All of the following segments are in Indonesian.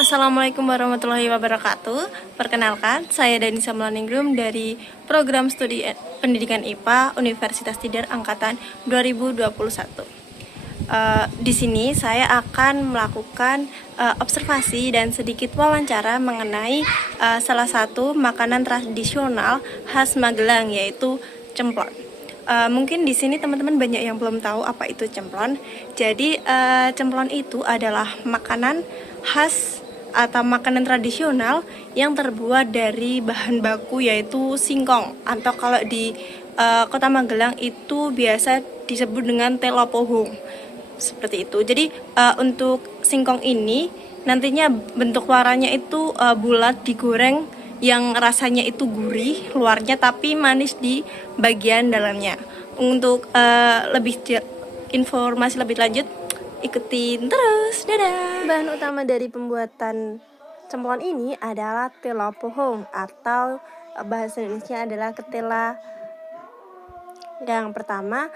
Assalamualaikum warahmatullahi wabarakatuh. Perkenalkan, saya Danisa Melaningrum dari Program Studi Pendidikan IPA Universitas Tidar Angkatan 2021. Di sini saya akan melakukan observasi dan sedikit wawancara mengenai salah satu makanan tradisional khas Magelang, yaitu cemplon. Mungkin di sini teman-teman banyak yang belum tahu apa itu cemplon. Jadi cemplon itu adalah makanan khas atau makanan tradisional yang terbuat dari bahan baku yaitu singkong, atau kalau di Kota Magelang itu biasa disebut dengan telo pohong. Seperti itu. Jadi untuk singkong ini nantinya bentuk warnanya itu bulat, digoreng, yang rasanya itu gurih luarnya tapi manis di bagian dalamnya. Untuk informasi lebih lanjut, ikutin terus. Dadah. Bahan utama dari pembuatan cemplon ini adalah tela pohong, atau bahasa Indonesia adalah ketela. Yang pertama,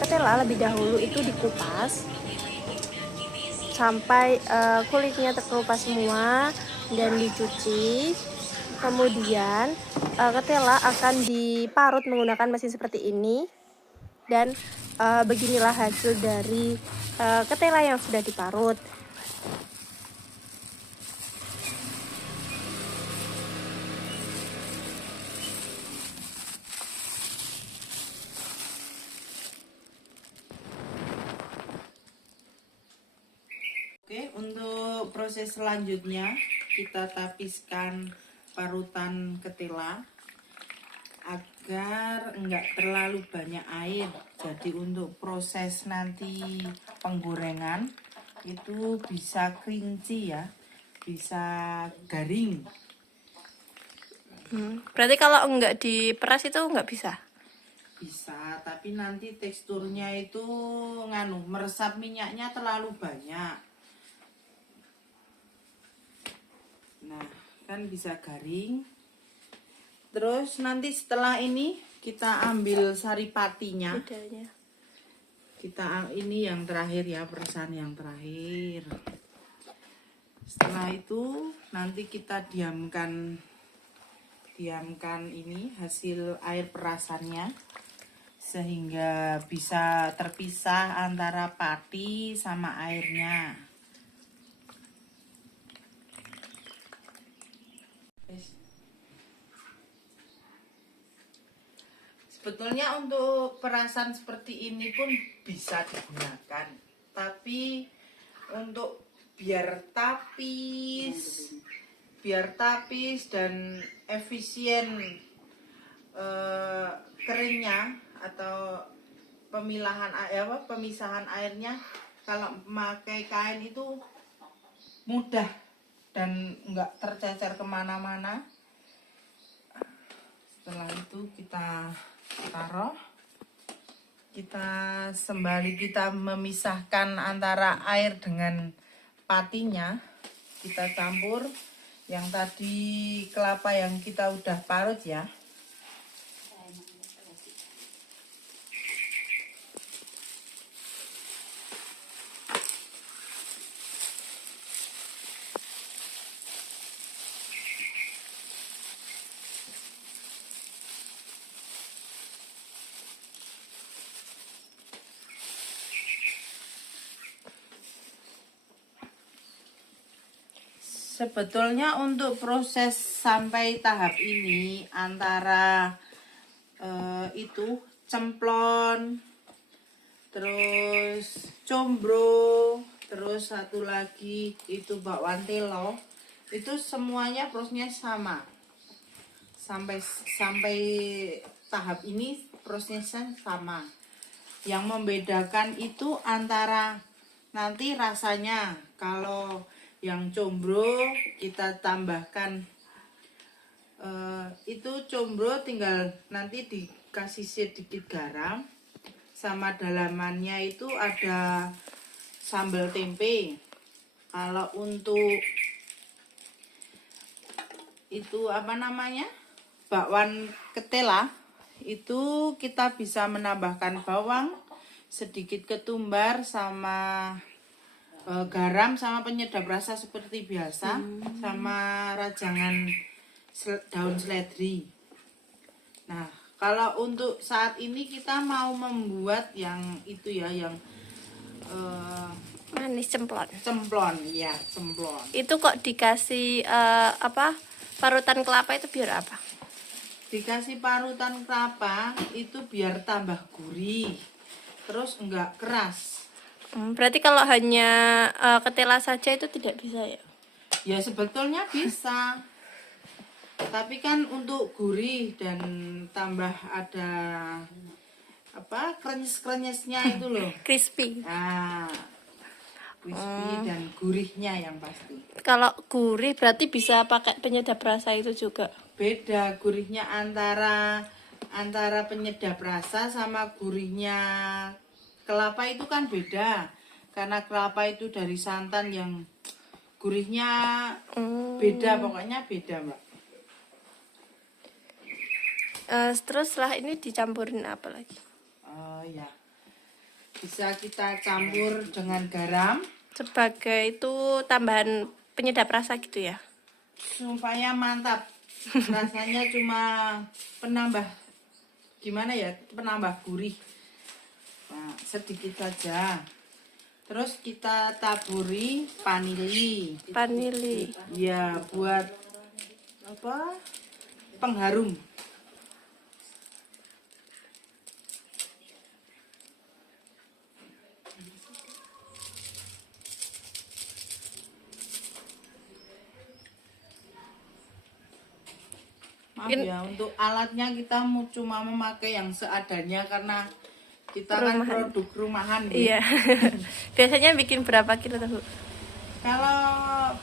ketela lebih dahulu itu dikupas sampai kulitnya terkelupas semua dan dicuci. Kemudian ketela akan diparut menggunakan mesin seperti ini, dan beginilah hasil dari ketela yang sudah diparut. Oke, untuk proses selanjutnya kita tapiskan parutan ketela agar enggak terlalu banyak air. Jadi untuk proses nanti penggorengan itu bisa crunchy ya, bisa garing. Berarti kalau enggak diperas itu enggak bisa? Bisa, tapi nanti teksturnya itu meresap minyaknya terlalu banyak. Nah, kan bisa garing. Terus nanti setelah ini kita ambil saripatinya. Ini yang terakhir ya, peresan yang terakhir. Setelah itu nanti kita diamkan ini hasil air perasannya sehingga bisa terpisah antara pati sama airnya. Sebetulnya untuk perasan seperti ini pun bisa digunakan, tapi untuk biar tapis dan efisien keringnya atau pemisahan airnya, kalau memakai kain itu mudah dan enggak tercecer kemana-mana. Setelah itu kita taruh, kita memisahkan antara air dengan patinya, kita campur yang tadi kelapa yang kita udah parut ya. Sebetulnya untuk proses sampai tahap ini antara cemplon, terus combro, terus satu lagi itu bakwan telo, itu semuanya prosesnya sama. Sampai tahap ini prosesnya sama. Yang membedakan itu antara nanti rasanya. Kalau yang combro kita tambahkan itu combro tinggal nanti dikasih sedikit garam, sama dalamannya itu ada sambal tempe. Kalau untuk itu bakwan ketela itu kita bisa menambahkan bawang, sedikit ketumbar, sama garam sama penyedap rasa seperti biasa, sama rajangan daun seledri. Nah, kalau untuk saat ini kita mau membuat yang itu ya, yang Manis cemplon. cemplon, ya cemplon. Itu kok dikasih parutan kelapa itu biar apa? Dikasih parutan kelapa itu biar tambah gurih, terus enggak keras. Berarti kalau hanya ketela saja itu tidak bisa ya? Ya sebetulnya bisa, tapi kan untuk gurih dan tambah ada apa krenyes-krenyesnya itu loh. Crispy. Nah, crispy dan gurihnya yang pasti. Kalau gurih berarti bisa pakai penyedap rasa itu juga. Beda gurihnya antara penyedap rasa sama gurihnya kelapa itu kan beda. Karena kelapa itu dari santan yang gurihnya beda, pokoknya beda, Mbak. Terus setelah ini dicampurin apa lagi? Ya. Bisa kita campur dengan garam Sebagai itu tambahan penyedap rasa gitu ya? supaya mantap. Rasanya cuma penambah gimana ya? Penambah gurih. Nah, sedikit saja. Terus kita taburi vanili. Vanili. Ya, buat apa? Pengharum. Maaf ya, untuk alatnya kita cuma memakai yang seadanya karena kita kan produk rumahan. Iya. Biasanya bikin berapa kilo tahu? Kalau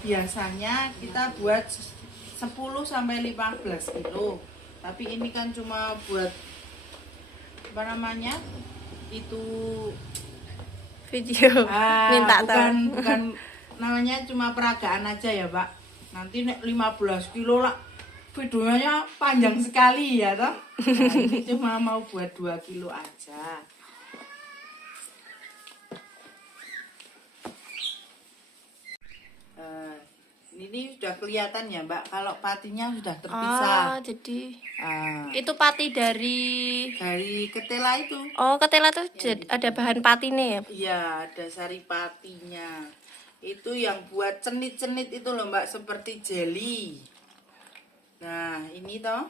biasanya kita buat 10 sampai 15 kilo. Tapi ini kan cuma buat apa namanya? Itu Video minta bukan namanya cuma peragaan aja ya, Pak. Nanti nek 15 kilo lah videonya panjang sekali ya toh. Nah, ini cuma mau buat 2 kilo aja. Ini sudah kelihatan ya, Mbak, kalau patinya sudah terpisah. Jadi Ah, itu pati dari ketela itu. ketela tuh ada bahan patinya ya? Iya, ada sari patinya. Itu yang buat cenit-cenit itu loh, Mbak, seperti jelly. Nah, ini toh.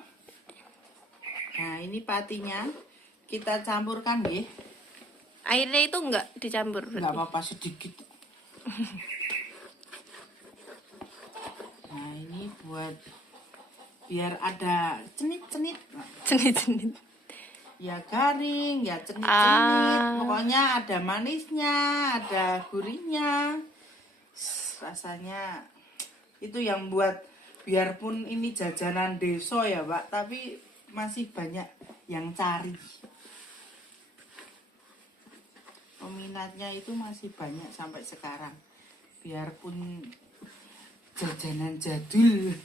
Nah, ini patinya. Kita campurkan deh. Airnya itu enggak dicampur Enggak berarti? apa-apa sedikit. Nah, ini buat biar ada cenit-cenit. Cenit-cenit. Ya garing, ya cenit-cenit. Pokoknya ada manisnya, ada gurihnya. Rasanya itu yang buat, biarpun ini jajanan deso ya, Pak, tapi masih banyak yang cari. Peminatnya itu masih banyak sampai sekarang. Biarpun jajanan jadul.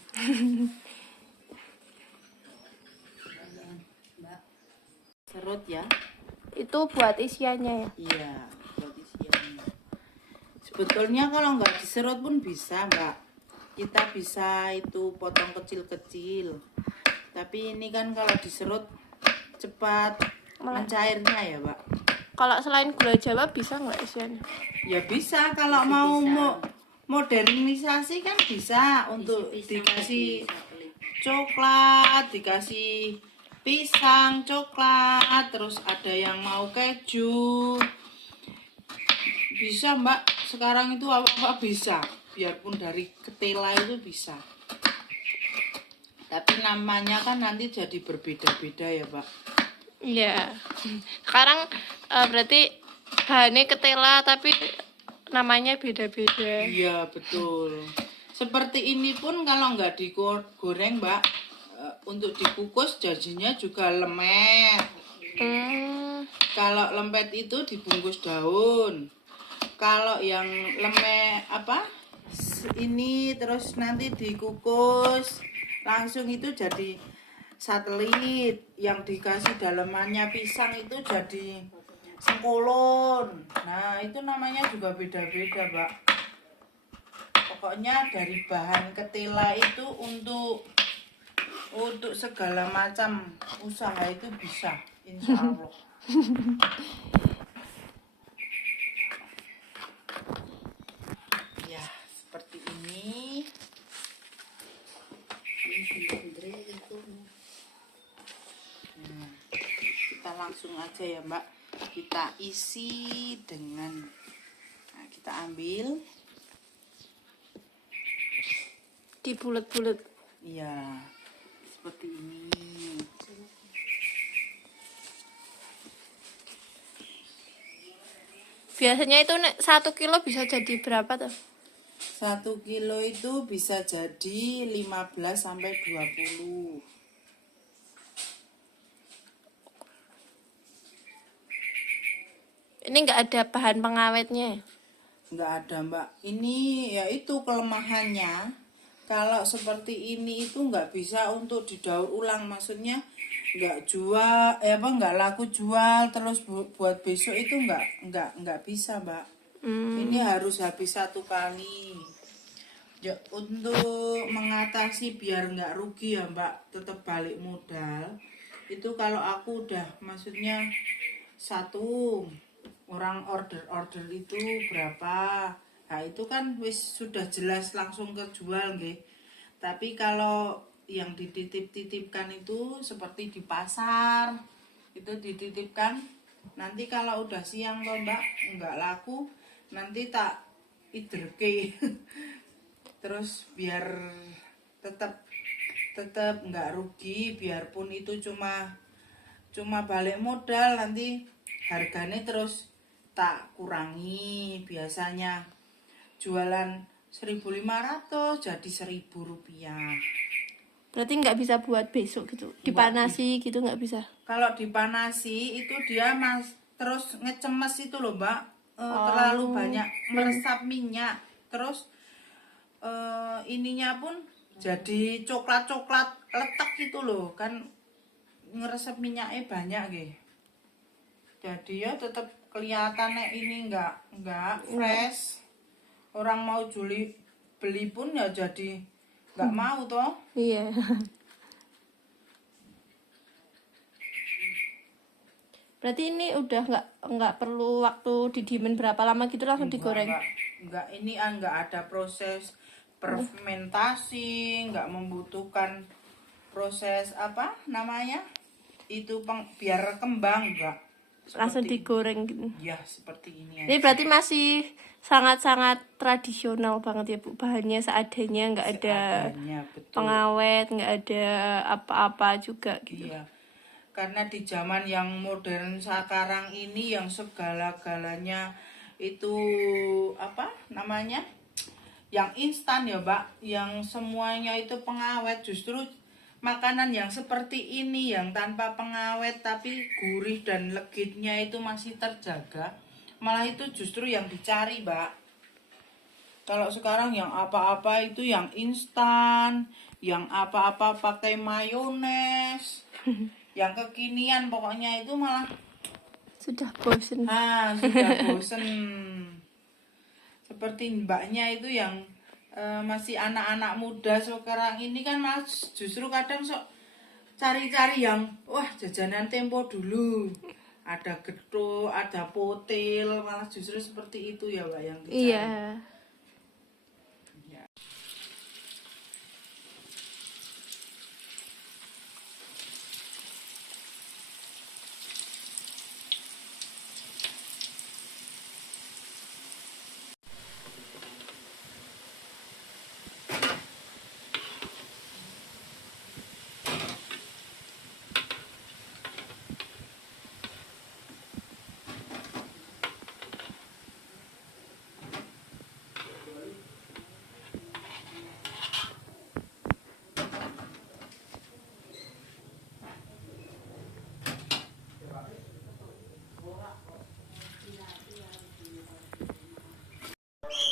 Serut ya. Itu buat isiannya ya? Iya, buat isiannya. Sebetulnya kalau nggak diserut pun bisa, Mbak. Kita bisa itu potong kecil-kecil. Tapi ini kan kalau diserut cepat mencairnya ya, Mbak. Kalau selain gula Jawa bisa nggak isiannya? Ya bisa, kalau mau modernisasi kan bisa, untuk dikasih coklat, dikasih pisang coklat, terus ada yang mau keju. Bisa, Mbak. Sekarang itu apa bisa. Biarpun dari ketela itu bisa. Tapi namanya kan nanti jadi berbeda-beda ya, Pak. Iya. Sekarang berarti bahannya ketela tapi namanya beda-beda. Iya, betul. Seperti ini pun kalau nggak digoreng, Mbak, untuk dikukus janjinya juga lembek. Kalau lembek itu dibungkus daun. Kalau yang lembek ini terus nanti dikukus langsung itu jadi satelit. Yang dikasih dalemannya pisang itu jadi engkolon. Nah, itu namanya juga beda-beda, Mbak. Pokoknya dari bahan ketela itu untuk segala macam usaha itu bisa, insya Allah. Ya, seperti ini. Nah, kita langsung aja ya, Mbak. Kita isi dengan, nah, kita ambil. Dibulet-bulet. Iya, seperti ini. Biasanya itu 1 kilo bisa jadi berapa tuh? 1 kilo itu bisa jadi 15 sampai 20. Ini nggak ada bahan pengawetnya. Nggak ada, Mbak. Ini ya itu kelemahannya. Kalau seperti ini itu nggak bisa untuk didaur ulang. Maksudnya nggak jual, nggak laku jual terus buat besok itu nggak bisa, Mbak. Ini harus habis 1 kali. Ya, untuk mengatasi biar nggak rugi ya, Mbak, tetap balik modal. Itu kalau aku udah, maksudnya satu orang order itu berapa, nah itu kan wis sudah jelas langsung kejual nggih. Tapi kalau yang dititip-titipkan itu seperti di pasar itu dititipkan, nanti kalau udah siang toh, Mbak, nggak laku, nanti tak iderke. Terus biar tetap nggak rugi, biarpun itu cuma balik modal, nanti harganya terus tak kurangi. Biasanya jualan 1.500 jadi 1.000 rupiah. Berarti nggak bisa buat besok gitu. Dipanasi gitu nggak bisa. Kalau dipanasi itu dia terus ngecemes itu loh, Mbak. Terlalu banyak meresap minyak. Terus ininya pun jadi coklat-coklat letak gitu loh, kan ngeresep minyaknya banyak gitu. Jadi ya tetap kelihatannya ini nggak fresh. Orang mau beli pun ya jadi nggak mau toh. Iya. Berarti ini udah nggak perlu waktu didiemin berapa lama gitu, langsung digoreng. Enggak, ini nggak ada proses fermentasi, nggak membutuhkan proses apa namanya itu biar kembang, enggak. Langsung digoreng gitu. Ya, seperti ini. Ini berarti masih sangat-sangat tradisional banget ya, Bu. Bahannya seadanya, nggak ada pengawet, nggak ada apa-apa juga gitu. Iya. Karena di zaman yang modern sekarang ini yang segala-galanya itu apa namanya? Yang instan ya, Mbak, yang semuanya itu pengawet. Justru makanan yang seperti ini yang tanpa pengawet tapi gurih dan legitnya itu masih terjaga, malah itu justru yang dicari, Mbak. Kalau sekarang yang apa-apa itu yang instan, yang apa-apa pakai mayones, yang kekinian pokoknya itu malah sudah bosen. Sudah bosen. Seperti mbaknya itu yang masih anak-anak muda sekarang ini kan mas justru kadang sok cari-cari yang wah jajanan Tempo dulu, ada getuk, ada potel, malah justru seperti itu ya, Mbak, yang dicari. Iya.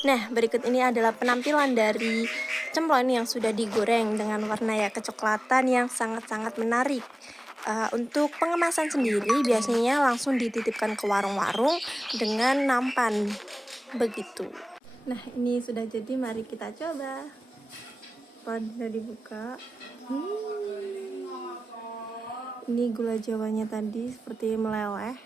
Nah, berikut ini adalah penampilan dari cemplon yang sudah digoreng dengan warna ya kecoklatan yang sangat-sangat menarik. Untuk pengemasan sendiri biasanya langsung dititipkan ke warung-warung dengan nampan begitu. Nah, ini sudah jadi, mari kita coba. Sudah dibuka. Ini gula jawanya tadi seperti meleleh.